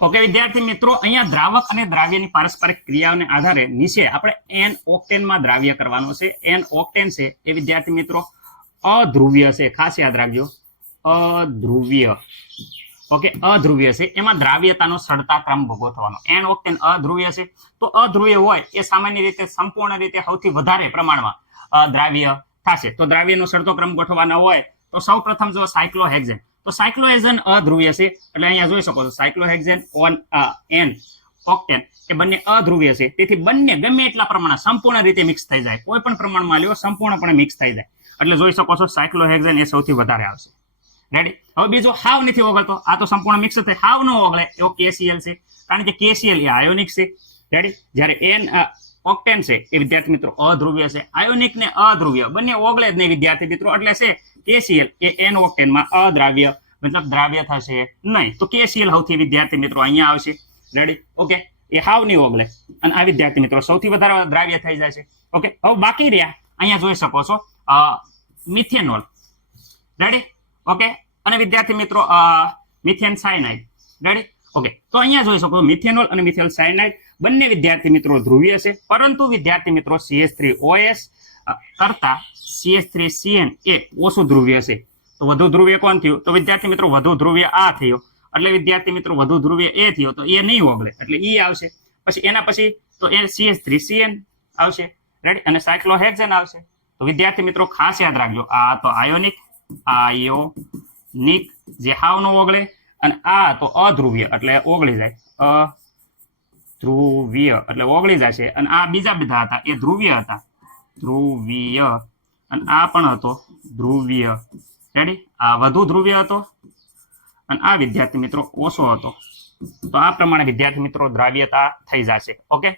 Okay વિદ્યાર્થી મિત્રો, અહીંયા દ્રાવક અને દ્રાવ્યની પારસ્પરિક ક્રિયાઓને આધારે નીચે આપણે n ઓક્ટેનમાં દ્રાવ્ય કરવાનો છે. n ઓક્ટેન છે એ વિદ્યાર્થી મિત્રો અધ્રુવ્ય છે, ખાસ યાદ રાખજો, અધ્રુવ્ય. ઓકે, અધ્રુવ્ય છે, એમાં દ્રાવ્યતાનો સડતા ક્રમ ભોગવો થવાનો. n ઓક્ટેન અધ્રુવ્ય છે, તો અધ્રુવ્ય હોય એ સામાન્ય રીતે સંપૂર્ણ રીતે સૌથી વધારે પ્રમાણમાં દ્રાવ્ય થશે. તો દ્રાવ્યનો સડતો ક્રમ ગોઠવવાનો હોય તો સૌ પ્રથમ જો સાયક્લોહેક્ઝેન, તો સાયક્લોહેક્ઝેન અધ્રુવ્ય છે, એટલે અહીંયા જોઈ શકો છો સાયક્લોહેક્ઝેન n ઓક્ટેન એ બંને અધ્રુવ્ય છે. તેથી બંને ગમે એટલા પ્રમાણમાં સંપૂર્ણ રીતે મિક્સ થઈ જાય, કોઈ પણ પ્રમાણમાં લ્યો સંપૂર્ણપણે મિક્સ થઈ જાય, એટલે જોઈ શકો છો સાયક્લોહેક્ઝેન એ સૌથી વધારે આવશે. રેડી. હવે બીજો હાવ નથી ઓગળતો, આ તો સંપૂર્ણ મિક્સ થાય. હાવ ન ઓગળે એવો KCl છે, કારણ કે KCl એ આયોનિક છે. રેડી. જ્યારે n ઓક્ટેન છે એ વિદ્યાર્થી મિત્રો અધ્રુવ્ય છે. આયોનિક ને અધ્રુવ્ય બંને ઓગળે જ નહીં વિદ્યાર્થી મિત્રો, એટલે છે KCl એ n ઓક્ટેનમાં અદ્રાવ્ય મતલબ દ્રાવ્ય થશે નહીં. તો KCl સૌથી વિદ્યાર્થી મિત્રો અહીંયા આવશે. રેડી. ઓકે, એ હાવ નહીં ઓગળે અને આ વિદ્યાર્થી મિત્રો સૌથી વધારે દ્રાવ્ય થઈ જાય છે. ઓકે, હવે બાકી રહ્યા અહીંયા જોઈ શકો છો મિથેનોલ. રેડી. ઓકે, અને વિદ્યાર્થી મિત્રો મિથેન સાયનાઇડ. રેડી. ઓકે, તો અહીંયા જોઈ શકો મિથેનોલ અને મિથેલ સાયનાઇડ બંને વિદ્યાર્થી મિત્રો ધ્રુવીય છે, પરંતુ વિદ્યાર્થી મિત્રો CH3OS કરતા CH3CN એ ઓછું ધ્રુવીય છે. તો વધુ ધ્રુવીય કોણ થયું? તો વિદ્યાર્થી મિત્રો વધુ ધ્રુવીય આ થયો, એટલે વિદ્યાર્થી મિત્રો વધુ ધ્રુવીય એ થયો, તો એ નહીં ઓગળે એટલે E આવશે. પછી એના પછી તો એ CH3CN આવશે. રેડી. અને સાયક્લોહેક્ઝેન આવશે. તો વિદ્યાર્થી મિત્રો ખાસ યાદ રાખજો, આ તો આયોનિક જે હાવ નો ઓગળે, અને આ તો અધ્રુવ્ય એટલે ઓગળી જાય, અધ્રુવ્ય એટલે ઓગળી જશે. અને આ બીજા બધા હતા એ ધ્રુવ્ય હતા, ધ્રુવીય, અને આ પણ હતો ધ્રુવીય. રેડી. આ વધુ ધ્રુવ્ય હતો અને આ વિદ્યાર્થી મિત્રો ઓછો હતો. તો આ પ્રમાણે વિદ્યાર્થી મિત્રો દ્રાવ્યતા થઈ જશે. ઓકે.